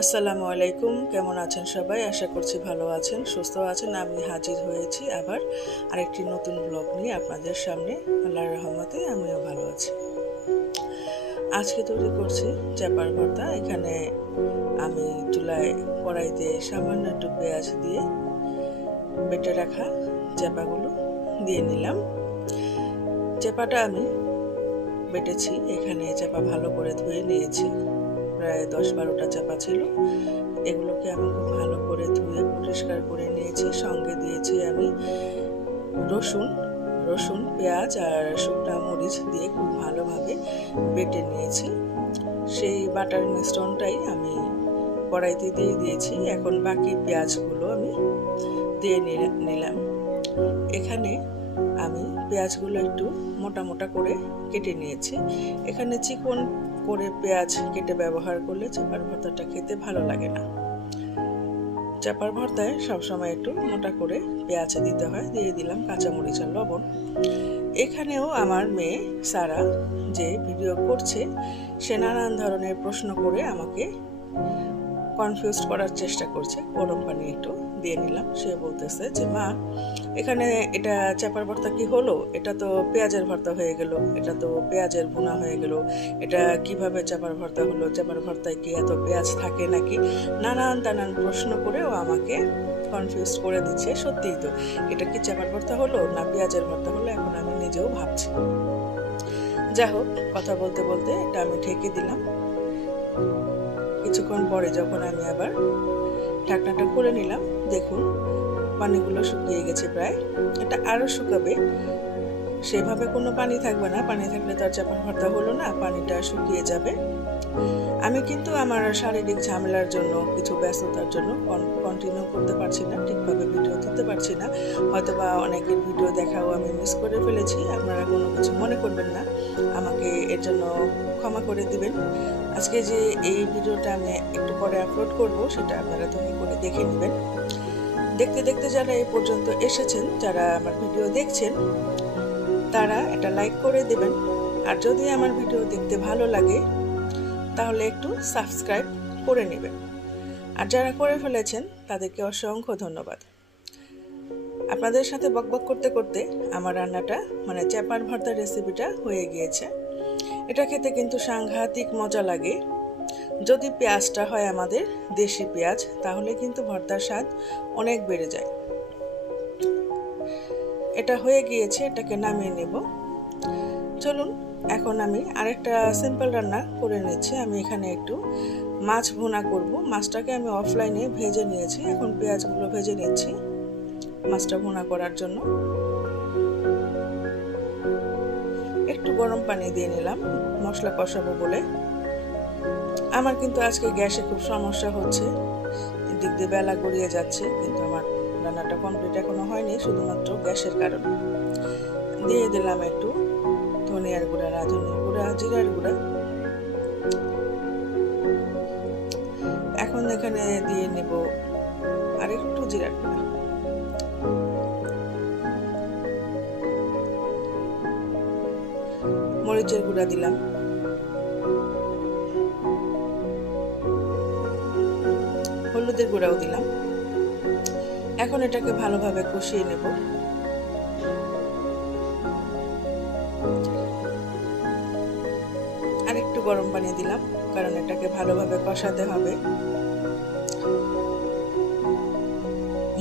আসসালামু আলাইকুম, কেমন আছেন সবাই? আশা করছি ভালো আছেন, সুস্থ আছেন। আমি হাজির হয়েছি আবার আরেকটি নতুন ব্লগ নিয়ে আপনাদের সামনে। আল্লাহর রহমতে আমিও ভালো আছি। আজকে তৈরি করছি চাপার ভর্তা। এখানে আমি চুলায় কড়াইতে সামান্য একটু পেঁয়াজ দিয়ে বেটে রাখা চাপাগুলো দিয়ে নিলাম। চাপাটা আমি বেটেছি, এখানে চাপা ভালো করে ধুয়ে নিয়েছি। প্রায় 10-12টা চাপা ছিল। এগুলোকে আমি খুব ভালো করে ধুয়ে পরিষ্কার করে নিয়েছি। সঙ্গে দিয়েছি আমি রসুন, পেঁয়াজ আর শুকনা মরিচ দিয়ে খুব ভালোভাবে বেটে নিয়েছি। সেই বাটার মিশ্রণটাই আমি কড়াইতে দিয়ে দিয়েছি। এখন বাকি পেঁয়াজগুলো আমি দিয়ে নিলাম। এখানে আমি পেঁয়াজগুলো একটু মোটা মোটা করে কেটে নিয়েছি। এখানে চিকন করে পেঁয়াজ কেটে ব্যবহার করলে চাপার ভর্তাটা খেতে ভালো লাগে না। চাপার ভর্তায় সবসময় একটু মোটা করে পেঁয়াজ দিতে হয়। দিয়ে দিলাম কাঁচামরিচ আর লবণ। এখানেও আমার মেয়ে সারা যে ভিডিও করছে, সে নানান ধরনের প্রশ্ন করে আমাকে কনফিউজ করার চেষ্টা করছে। গরম পানি একটু দিয়ে নিলাম। সে বলতেছে যে মা, এখানে এটা চাপার ভর্তা কি হলো? এটা তো পেঁয়াজের ভর্তা হয়ে গেল, এটা তো পেঁয়াজের ভুনা হয়ে গেল, এটা কিভাবে চাপার ভর্তা হলো? চাপার ভর্তায় কি এত পেঁয়াজ থাকে নাকি? নানান প্রশ্ন করে ও আমাকে কনফিউজ করে দিচ্ছে। সত্যিই তো, এটা কি চাপার ভর্তা হলো না পেঁয়াজের ভর্তা হলো, এখন আমি নিজেও ভাবছি। যা হোক, কথা বলতে বলতে এটা আমি ঢেকে দিলাম। কিছুক্ষণ পরে যখন আমি আবার ঢাকনাটা খুলে নিলাম, দেখুন পানিগুলো শুকিয়ে গেছে প্রায়। এটা আরও শুকাবে, সেভাবে কোনো পানি থাকবে না। পানি থাকলে তো আর চাপার ভর্তা হলো না, পানিটা শুকিয়ে যাবে। আমি কিন্তু আমার শারীরিক ঝামেলার জন্য, কিছু ব্যস্ততার জন্য কন্টিনিউ করতে পারছি না, ঠিকভাবে ভিডিও দিতে পারছি না। হয়তো বা অনেকের ভিডিও দেখাও আমি মিস করে ফেলেছি। আপনারা কোনো কিছু মনে করবেন না, আমাকে এর জন্য ক্ষমা করে দিবেন। আজকে যে এই ভিডিওটা আমি একটু পরে আপলোড করব, সেটা আপনারা তৈরি করে দেখে নেবেন। দেখতে দেখতে যারা এই পর্যন্ত এসেছেন, যারা আমার ভিডিও দেখছেন, তারা এটা লাইক করে দেবেন। আর যদি আমার ভিডিও দেখতে ভালো লাগে তাহলে একটু সাবস্ক্রাইব করে নেবেন। আর যারা করে ফেলেছেন তাদেরকে অসংখ্য ধন্যবাদ। আপনাদের সাথে বকবক করতে করতে আমার রান্নাটা, মানে চাপার ভর্তার রেসিপিটা হয়ে গিয়েছে। এটা খেতে কিন্তু সাংঘাতিক মজা লাগে। যদি পেঁয়াজটা হয় আমাদের দেশি পেঁয়াজ, তাহলে কিন্তু ভর্তার স্বাদ অনেক বেড়ে যায়। এটা হয়ে গিয়েছে, এটাকে নামিয়ে নেব। চলুন, এখন আমি আরেকটা সিম্পল রান্না করে নিচ্ছি। আমি এখানে একটু মাছ ভুনা করব। মাছটাকে আমি অফলাইনে ভেজে নিয়েছি, এখন পেঁয়াজগুলো ভেজে নিচ্ছি মাছটা ভুনা করার জন্য। একটু গরম পানি দিয়ে নিলাম মশলা কষাবো বলে। আমার কিন্তু আজকে গ্যাসে খুব সমস্যা হচ্ছে, এদিক দিয়ে বেলা গড়িয়ে যাচ্ছে, কিন্তু আমার রান্নাটা কমপ্লিট এখনো হয়নি, শুধুমাত্র গ্যাসের কারণে। দিয়ে দিলাম একটু ধনিয়ার গুঁড়া, রাঁধুনির গুঁড়া, জিরার গুঁড়া। এখন এখানে দিয়ে নেব আর একটু জিরার গুঁড়া। মরিচের গুঁড়া দিলাম। হলুদের গুঁড়াও দিলাম। এখন এটাকে ভালোভাবে কষিয়ে নেব। আর একটু গরম পানি দিলাম, কারণ এটাকে ভালোভাবে কষাতে হবে।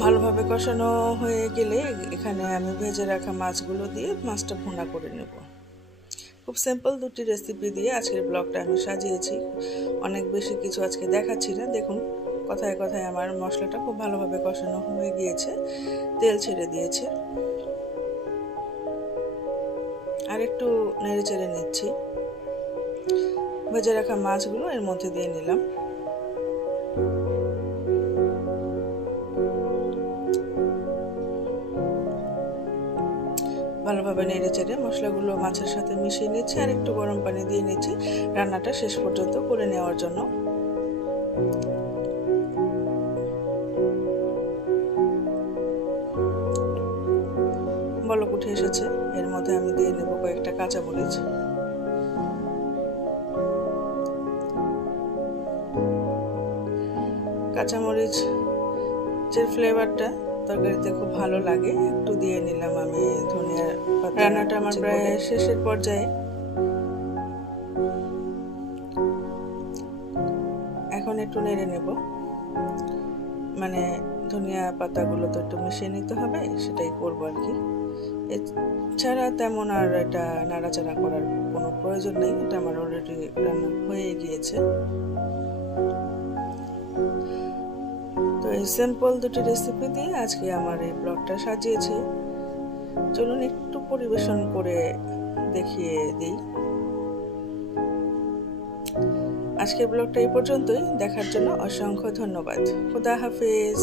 ভালোভাবে কষানো হয়ে গেলে এখানে আমি ভেজে রাখা মাছগুলো দিয়ে মাছটা ভুনা করে নেব। খুব সিম্পল দুটি রেসিপি দিয়ে আজকের ব্লগটা আমি সাজিয়েছি। অনেক বেশি কিছু আজকে দেখাচ্ছি না। দেখুন, কথায় কথায় আমার মশলাটা খুব ভালোভাবে কষানো হয়ে গিয়েছে, তেল ছেড়ে দিয়েছে। আর একটু নেড়ে চেড়ে নিচ্ছি। ভেজে রাখা মাছগুলো এর মধ্যে দিয়ে নিলাম। ভালোভাবে নেড়ে চেড়ে মশলাগুলো মাছের সাথে মিশিয়ে নিচ্ছি। আর একটু গরম পানি দিয়ে নিচ্ছি রান্নাটা শেষ পর্যন্ত করে নেওয়ার জন্য। বলক উঠে এসেছে, এর মধ্যে আমি দিয়ে নেব কয়েকটা কাঁচামরিচ। কাঁচামরিচের ফ্লেভারটা তরকারিতে খুব ভালো লাগে, একটু দিয়ে নিলাম আমি ধনিয়া পাতা। রান্নাটা আমার প্রায় শেষের পর্যায়ে। এখন একটু নেড়ে নেব, মানে ধনিয়া পাতাগুলো তো একটু মিশিয়ে নিতে হবে, সেটাই করবো আর কি। এছাড়া তেমন আর এটা নাড়াচাড়া করার কোনো প্রয়োজন নেই, এটা আমার অলরেডি রান্না হয়ে গিয়েছে। তো এই সিম্পল দুটি রেসিপি দিয়ে আজকে আমার এই ব্লগটা সাজিয়েছি। চলুন একটু পরিবেশন করে দেখিয়ে দিই। আজকের ব্লগটা এই পর্যন্তই। দেখার জন্য অসংখ্য ধন্যবাদ। খুদা হাফেজ।